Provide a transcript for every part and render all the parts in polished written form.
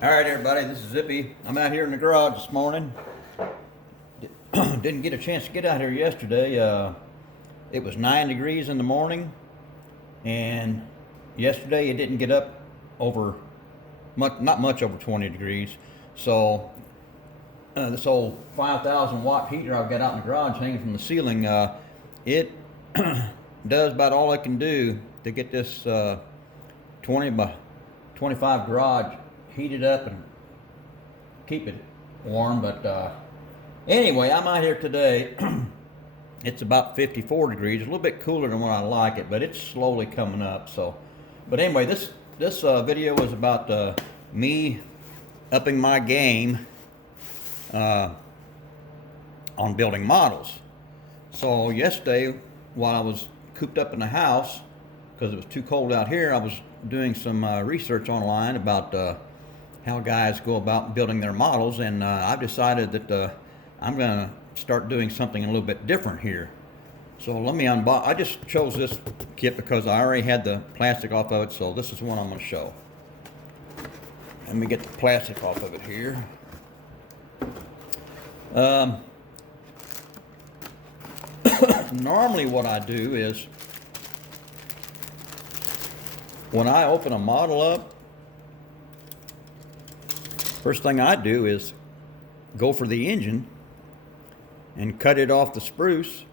All right, everybody, this is Zippy. I'm out here in the garage this morning. Didn't get a chance to get out here yesterday. It was 9 degrees in the morning, and yesterday it didn't get up over not much over 20 degrees. So this old 5,000 watt heater I've got out in the garage hanging from the ceiling, it does about all it can do to get this 20 by 25 garage heated up and keep it warm. But anyway, I'm out here today. It's about 54 degrees, a little bit cooler than what I like it, but it's slowly coming up. So, but anyway, this video is about me upping my game on building models. So yesterday, while I was cooped up in the house because it was too cold out here, I was doing some research online about how guys go about building their models, and I've decided that I'm going to start doing something a little bit different here. So let me unbox. I just chose this kit because I already had the plastic off of it, so this is one I'm going to show. Let me get the plastic off of it here. Normally what I do is when I open a model up, first thing I do is go for the engine and cut it off the spruce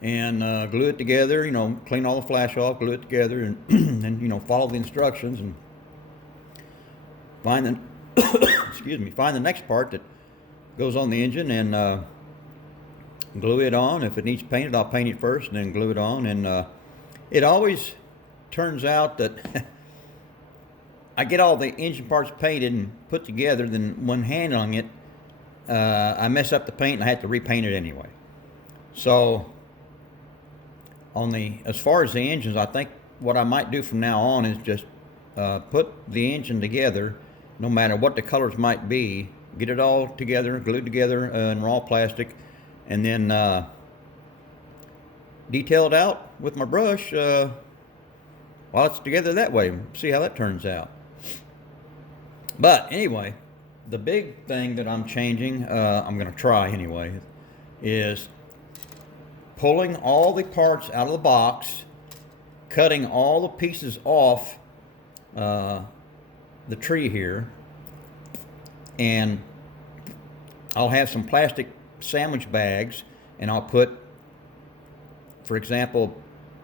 and glue it together, clean all the flash off, glue it together, and and follow the instructions and find the find the next part that goes on the engine and glue it on. If it needs painted, I'll paint it first and then glue it on. And it always turns out that I get all the engine parts painted and put together, then when handling it, I mess up the paint and I have to repaint it anyway. So as far as the engines, I think what I might do from now on is just put the engine together, no matter what the colors might be, get it all together, glued together in raw plastic, and then detail it out with my brush while it's together that way. See how that turns out. But anyway, the big thing that I'm changing, I'm going to try anyway, is pulling all the parts out of the box, cutting all the pieces off the tree here, and I'll have some plastic sandwich bags, and I'll put, for example,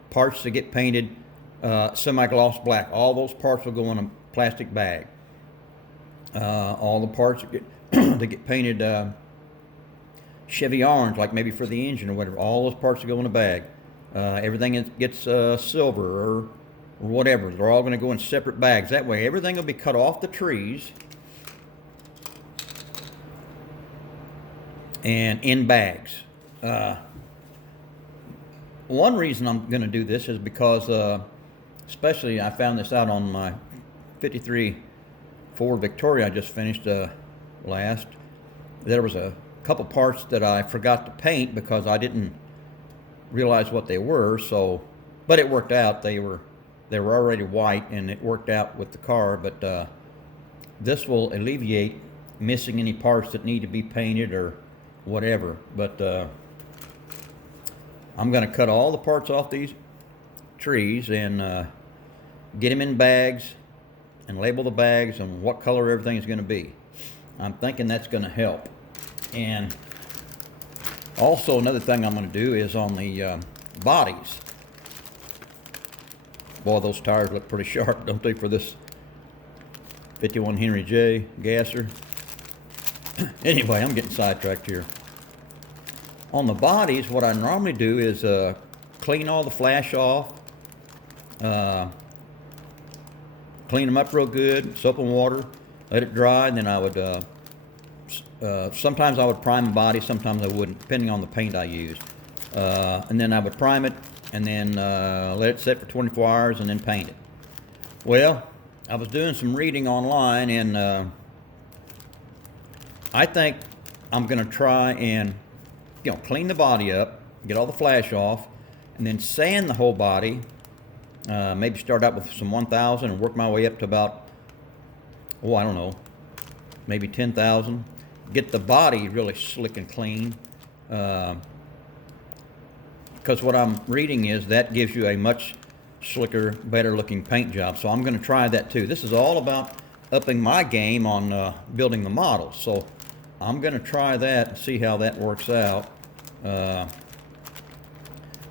parts that get painted semi-gloss black. All those parts will go in a plastic bag. All the parts that get painted Chevy orange, like maybe for the engine or whatever, all those parts will go in a bag. Everything that gets silver or whatever, they're all going to go in separate bags. That way everything will be cut off the trees and in bags. One reason I'm going to do this is because especially I found this out on my 53 Ford Victoria I just finished last. There was a couple parts that I forgot to paint because I didn't realize what they were. So, but it worked out. They were already white, and it worked out with the car. But this will alleviate missing any parts that need to be painted or whatever. But I'm going to cut all the parts off these trees and get them in bags and label the bags and what color everything is going to be. I'm thinking that's going to help. And also another thing I'm going to do is on the bodies. Boy, those tires look pretty sharp, don't they, for this 51 Henry J gasser. Anyway, I'm getting sidetracked here. On the bodies, what I normally do is clean all the flash off, clean them up real good, soap and water, let it dry, and then I would, sometimes I would prime the body, sometimes I wouldn't, depending on the paint I used. And then I would prime it, and then let it set for 24 hours, and then paint it. Well, I was doing some reading online, and I think I'm going to try and clean the body up, get all the flash off, and then sand the whole body. Maybe start out with some 1000 and work my way up to about, I don't know, maybe 10,000. Get the body really slick and clean. Because what I'm reading is that gives you a much slicker, better looking paint job. So I'm going to try that too. This is all about upping my game on building the models. So I'm going to try that and see how that works out.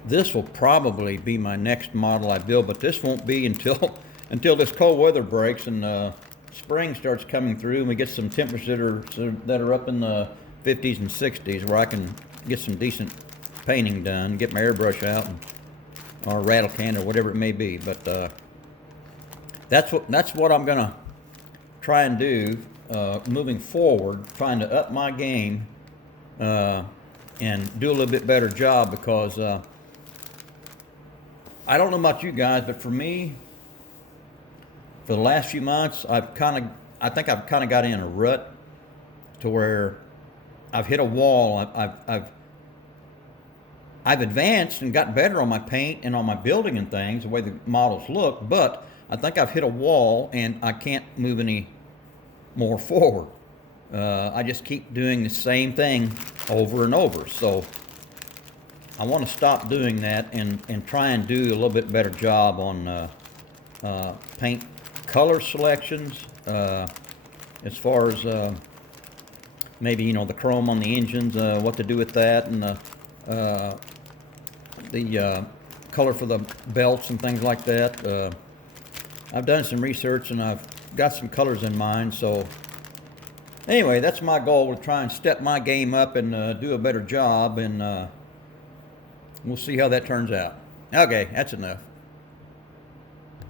This will probably be my next model I build, but this won't be until until this cold weather breaks and spring starts coming through and we get some temperatures that are up in the 50s and 60s where I can get some decent painting done, get my airbrush out and, or rattle can or whatever it may be. But that's what I'm gonna try and do moving forward, trying to up my game and do a little bit better job, because I don't know about you guys, but for me, for the last few months, I think I've kind of got in a rut to where I've hit a wall. I've advanced and gotten better on my paint and on my building and things, the way the models look, but I think I've hit a wall and I can't move any more forward. I just keep doing the same thing over and over. So I want to stop doing that and try and do a little bit better job on paint color selections, as far as maybe, you know, the chrome on the engines, what to do with that, and the color for the belts and things like that. I've done some research and I've got some colors in mind. So anyway, that's my goal, to try and step my game up and do a better job, and we'll see how that turns out. Okay, that's enough.